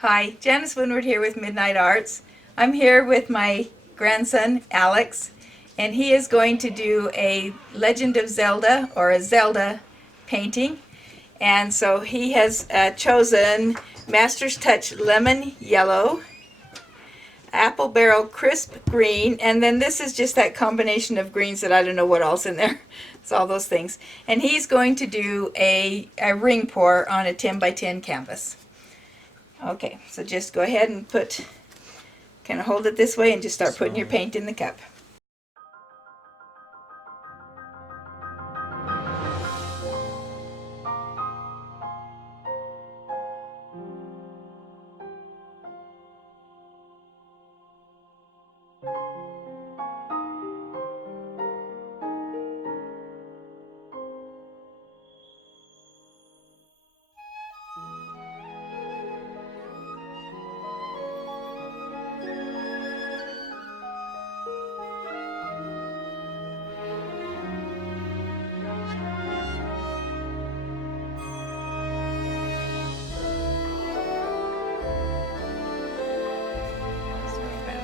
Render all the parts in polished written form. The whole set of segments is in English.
Hi, Janice Winward here with Midnight Arts. I'm here with my grandson, Alex, and he is going to do a Legend of Zelda or a Zelda painting. And so he has chosen Master's Touch Lemon Yellow, Apple Barrel Crisp Green, and then this is just that combination of greens that I don't know what else in there. It's all those things. And he's going to do a ring pour on a 10 by 10 canvas. Okay, so just go ahead and kind of hold it this way and just start putting your paint in the cup.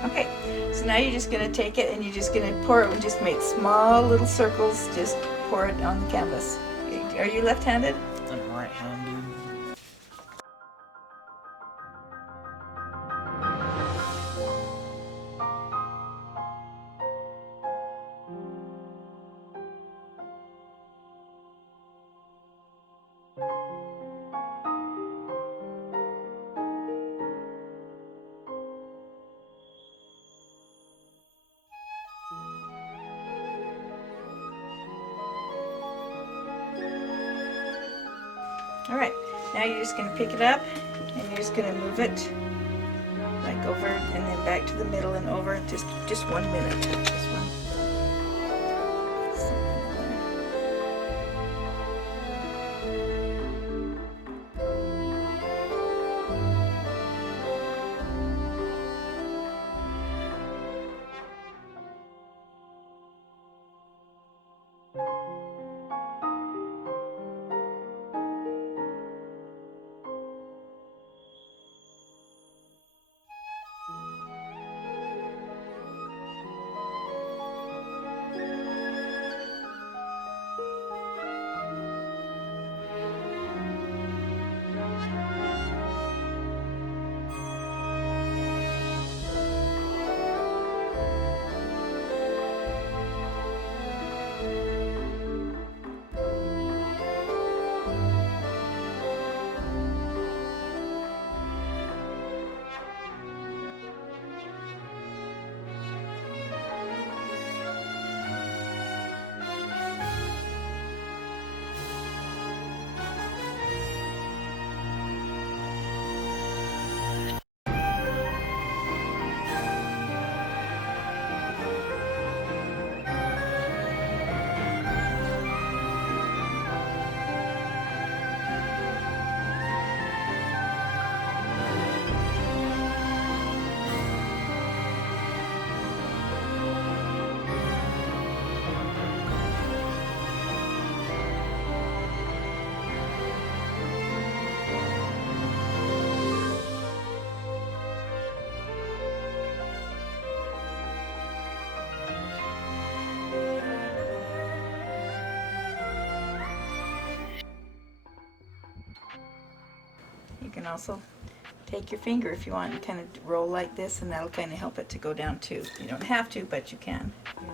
Okay, so now you're just going to take it and you're just going to pour it and just make small little circles. Just pour it on the canvas. Okay. Are you left-handed? I'm right-handed. All right, now you're just going to pick it up and you're just going to move it like over and then back to the middle and over. Just 1 minute. Just one. You can also take your finger if you want and kind of roll like this, and that'll kind of help it to go down too. You don't have to, but you can. Yeah.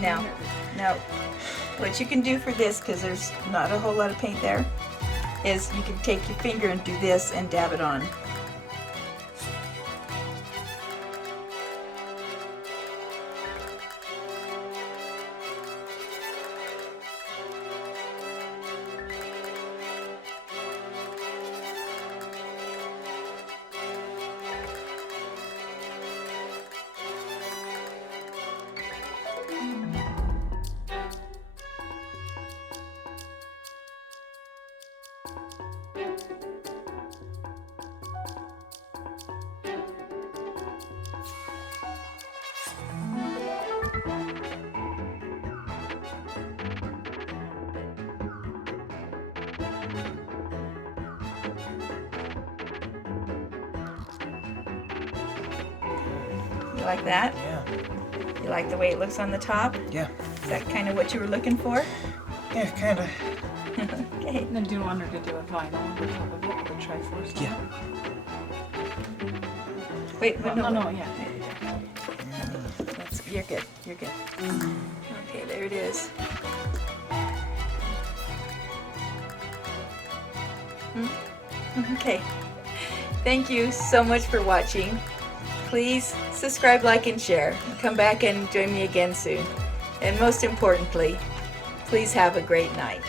Now, what you can do for this, because there's not a whole lot of paint there, is you can take your finger and do this and dab it on. You like that? Yeah. You like the way it looks on the top? Yeah. Is that kind of what you were looking for? Yeah, kind of. Okay. And then do you want her to do a vinyl on the top of it, the Triforce? Yeah. Wait, but No, yeah. You're good. You're good. Okay, there it is. Okay. Thank you so much for watching. Please subscribe, like, and share. Come back and join me again soon. And most importantly, please have a great night.